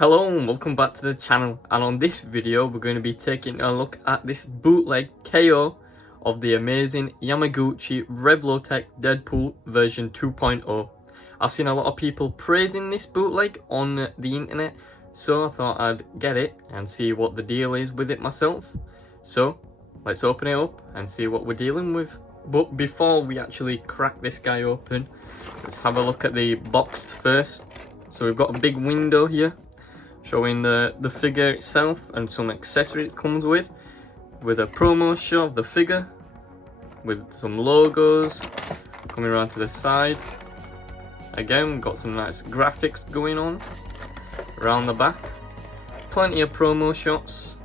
Hello and welcome back to the channel, and on this video we're going to be taking a look at this bootleg KO of the amazing Yamaguchi Revlotech Deadpool version 2.0. I've seen a lot of people praising this bootleg on the internet, so I thought I'd get it and see what the deal is with it myself. So let's open it up and see what we're dealing with. But before we actually crack this guy open, let's have a look at the box first. So we've got a big window here showing the figure itself and some accessories it comes with a promo shot of the figure with some logos coming around to the side. Again, we've got some nice graphics going on around the back, plenty of promo shots,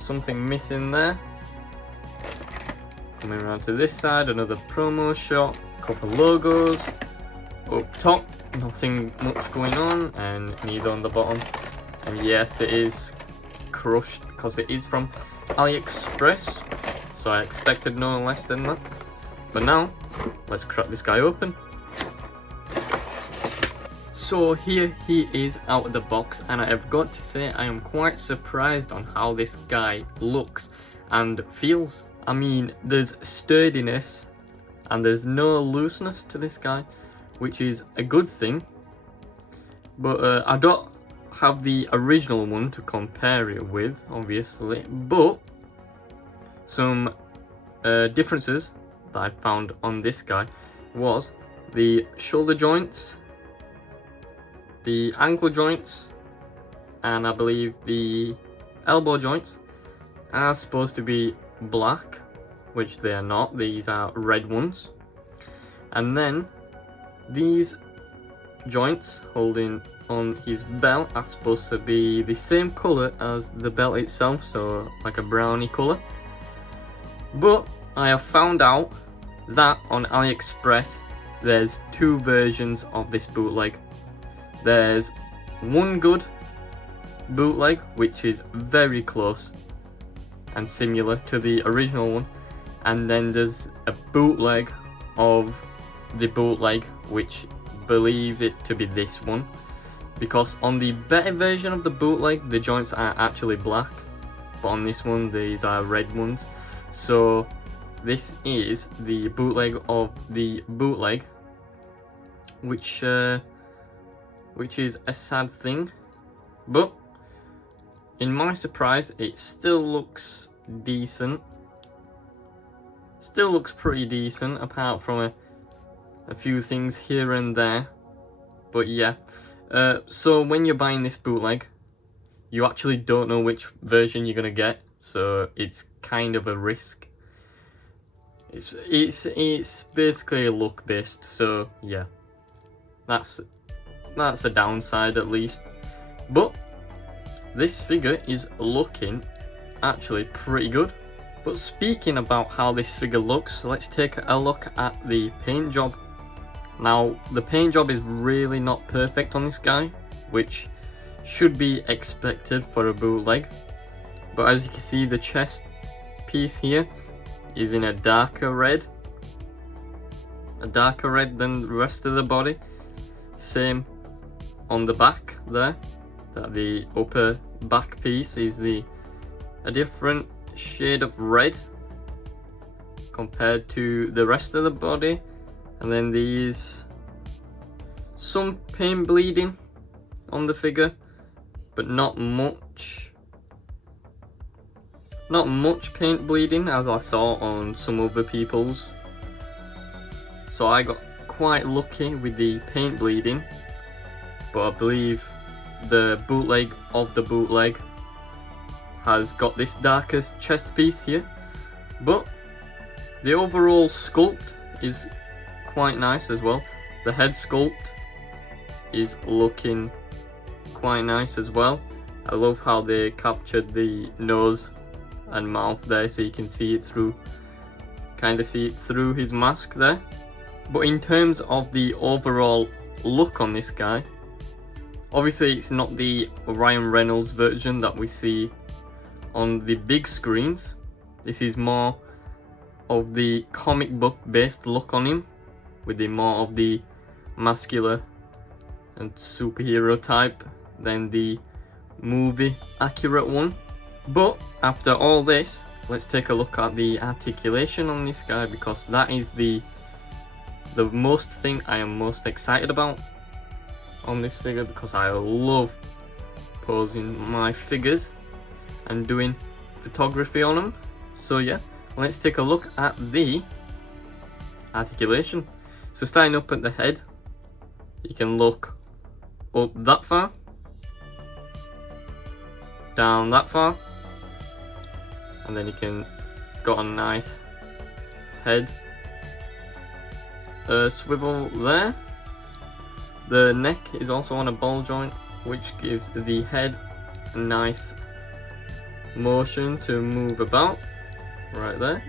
something missing there. Coming around to this side, another promo shot, couple logos. Up top, nothing much going on, and neither on the bottom. And yes, it is crushed because it is from AliExpress, so I expected no less than that. But now, let's crack this guy open. So here he is out of the box, and I have got to say I am quite surprised on how this guy looks and feels. I mean, there's sturdiness and there's no looseness to this guy, which is a good thing. But I don't have the original one to compare it with, obviously, but some differences that I found on this guy was the shoulder joints, the ankle joints, and I believe the elbow joints are supposed to be black, which they are not. These are red ones. And then these joints holding on his belt are supposed to be the same colour as the belt itself, so like a brownie colour. But I have found out that on AliExpress there's two versions of this bootleg. There's one good bootleg which is very close and similar to the original one, and then there's a bootleg of the bootleg which believe it to be this one, because on the better version of the bootleg the joints are actually black, but on this one these are red ones. So this is the bootleg of the bootleg, which is a sad thing, but in my surprise it still looks decent. Still looks pretty decent, apart from a few things here and there. But yeah, so when you're buying this bootleg, you actually don't know which version you're gonna get, so it's kind of a risk. It's basically a look based, so yeah, that's a downside at least. But this figure is looking actually pretty good. But speaking about how this figure looks, let's take a look at the paint job. Now, the paint job is really not perfect on this guy, which should be expected for a bootleg. But as you can see, the chest piece here is in a darker red than the rest of the body. Same on the back there, that the upper back piece is a different shade of red compared to the rest of the body. And then these, some paint bleeding on the figure, but not much paint bleeding as I saw on some other people's. So I got quite lucky with the paint bleeding, but I believe the bootleg of the bootleg has got this darker chest piece here. But the overall sculpt is quite nice as well. The head sculpt is looking quite nice as well. I love how they captured the nose and mouth there, so you can see it through, kind of see it through his mask there. But in terms of the overall look on this guy, obviously it's not the Ryan Reynolds version that we see on the big screens. This is more of the comic book based look on him, with the more of the muscular and superhero type than the movie accurate one. But after all this, let's take a look at the articulation on this guy, because that is the most thing I am most excited about on this figure, because I love posing my figures and doing photography on them. So yeah, let's take a look at the articulation. So starting up at the head, you can look up that far, down that far, and then you can got a nice head swivel there. The neck is also on a ball joint, which gives the head a nice motion to move about right there.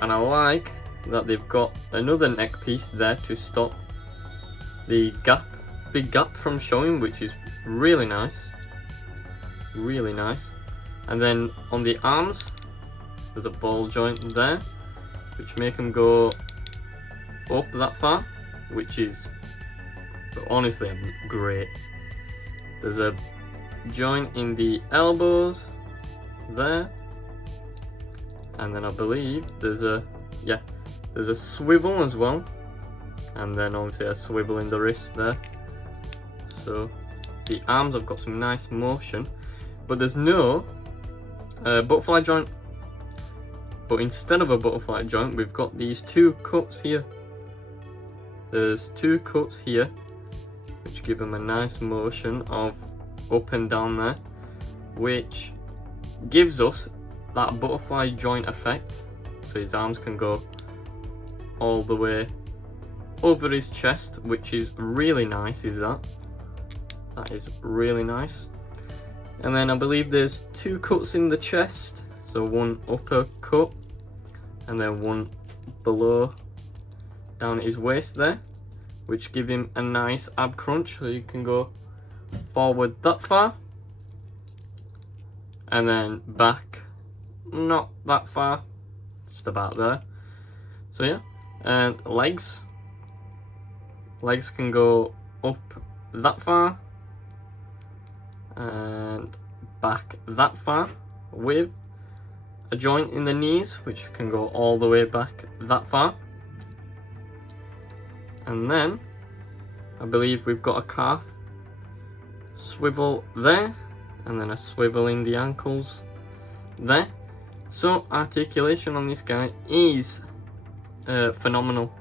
And I like that they've got another neck piece there to stop the big gap from showing, which is really nice, really nice. And then on the arms, there's a ball joint there, which make them go up that far, which is honestly great. There's a joint in the elbows there, and then I believe there's a swivel as well, and then obviously a swivel in the wrist there. So the arms have got some nice motion, but there's no butterfly joint. But instead of a butterfly joint, we've got these two cuts here. There's two cuts here, which give them a nice motion of up and down there, which gives us that butterfly joint effect. So his arms can go all the way over his chest, which is really nice. That is really nice. And then I believe there's two cuts in the chest, so one upper cut and then one below down at his waist there, which give him a nice ab crunch, so you can go forward that far and then back not that far, just about there. So yeah, and legs can go up that far and back that far, with a joint in the knees which can go all the way back that far. And then I believe we've got a calf swivel there, and then a swivel in the ankles there. So articulation on this guy is phenomenal,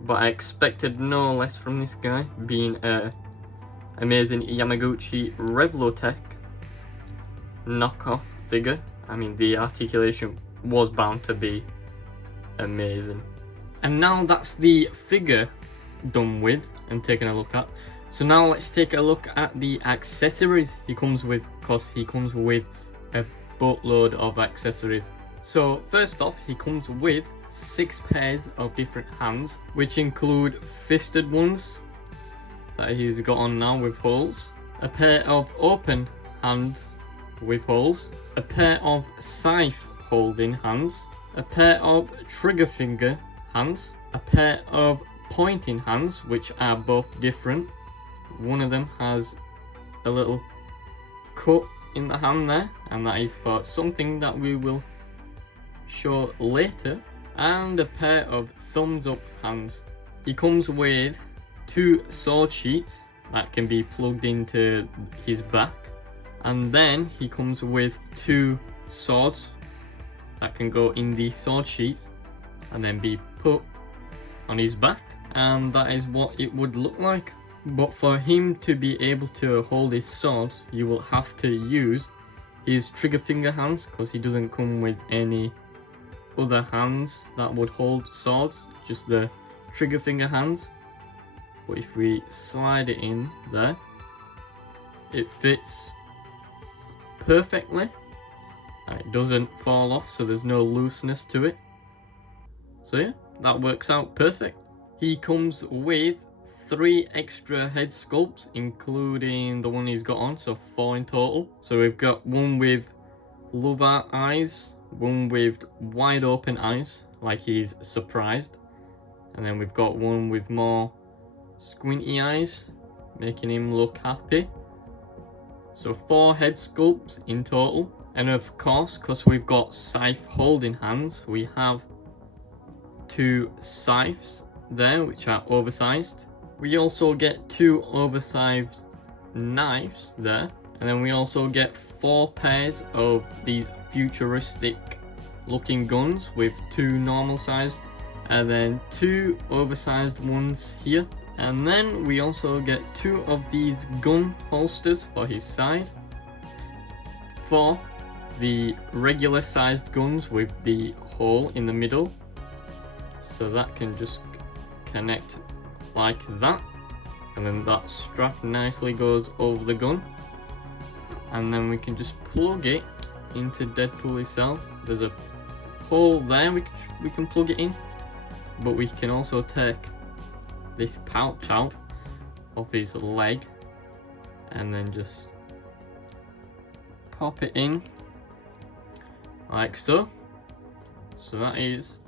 but I expected no less from this guy, being a amazing Yamaguchi Revlotech knockoff figure. I mean, the articulation was bound to be amazing. And now that's the figure done with and taken a look at. So now let's take a look at the accessories he comes with, because he comes with a boatload of accessories. So first off, he comes with 6 pairs of different hands, which include fisted ones that he's got on now with holes, a pair of open hands with holes, a pair of scythe holding hands, a pair of trigger finger hands, a pair of pointing hands, which are both different. One of them has a little cut in the hand there, and that is for something that we will show later, and a pair of thumbs up hands. He comes with 2 sword sheets that can be plugged into his back, and then he comes with 2 swords that can go in the sword sheets and then be put on his back, and that is what it would look like. But for him to be able to hold his sword, you will have to use his trigger finger hands, because he doesn't come with any other hands that would hold swords, just the trigger finger hands. But if we slide it in there, it fits perfectly and it doesn't fall off, so there's no looseness to it. So yeah, that works out perfect. He comes with 3 extra head sculpts, including the one he's got on, so 4 in total. So we've got one with love art eyes, one with wide open eyes like he's surprised, and then we've got one with more squinty eyes making him look happy. So 4 head sculpts in total. And of course, because we've got scythe holding hands, we have 2 scythes there, which are oversized. We also get 2 oversized knives there. And then we also get 4 pairs of these futuristic looking guns with 2 normal sized and then 2 oversized ones here. And then we also get 2 of these gun holsters for his side, for the regular sized guns with the hole in the middle, so that can just connect like that, and then that strap nicely goes over the gun, and then we can just plug it into Deadpool itself. There's a hole there we can plug it in, but we can also take this pouch out of his leg and then just pop it in like so. So that is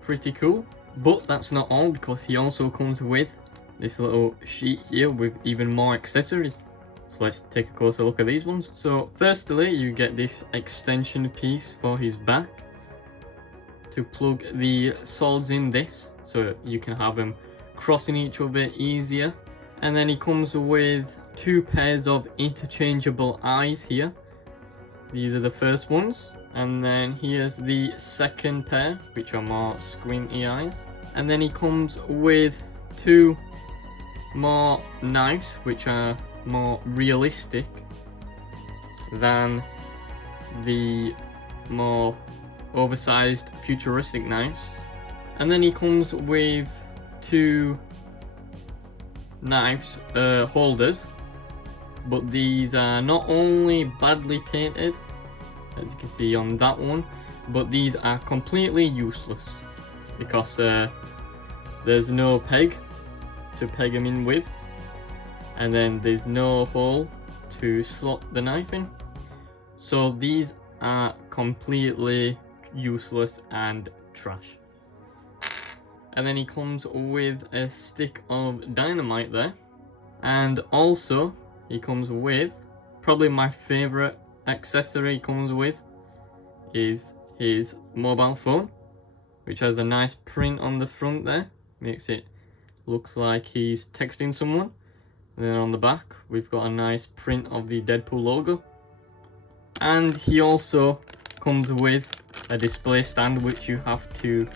pretty cool. But that's not all, because he also comes with this little sheet here with even more accessories. So let's take a closer look at these ones. So firstly, you get this extension piece for his back to plug the swords in this, so you can have them crossing each other easier. And then he comes with 2 pairs of interchangeable eyes here. These are the first ones. And then here's the second pair, which are more squinty eyes. And then he comes with 2 more knives, which are more realistic than the more oversized futuristic knives. And then he comes with 2 knives holders, but these are not only badly painted, as you can see on that one, but these are completely useless because there's no peg to peg them in with, and then there's no hole to slot the knife in. So these are completely useless and trash. And then he comes with a stick of dynamite there, and also he comes with probably my favorite accessory he comes with is his mobile phone, which has a nice print on the front there, makes it looks like he's texting someone. And then on the back we've got a nice print of the Deadpool logo. And he also comes with a display stand, which you have to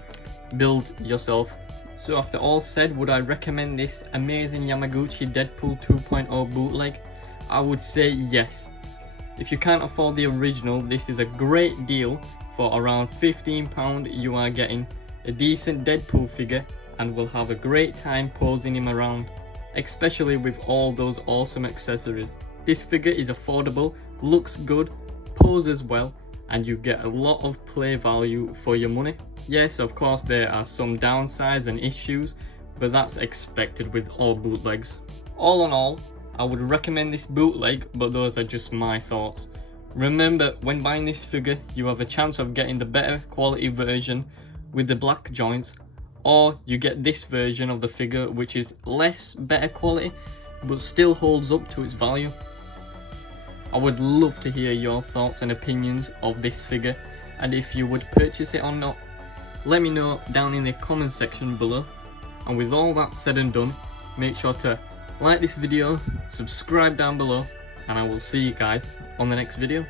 build yourself. So after all said, would I recommend this amazing Yamaguchi Deadpool 2.0 bootleg? I would say yes. If you can't afford the original, this is a great deal. For around £15 you are getting a decent Deadpool figure and will have a great time posing him around, especially with all those awesome accessories. This figure is affordable, looks good, poses well, and you get a lot of play value for your money. Yes, of course there are some downsides and issues, but that's expected with all bootlegs. All in all, I would recommend this bootleg, but those are just my thoughts. Remember, when buying this figure, you have a chance of getting the better quality version with the black joints, or you get this version of the figure which is less better quality, but still holds up to its value. I would love to hear your thoughts and opinions of this figure, and if you would purchase it or not, let me know down in the comment section below. And with all that said and done, make sure to like this video, subscribe down below, and I will see you guys on the next video.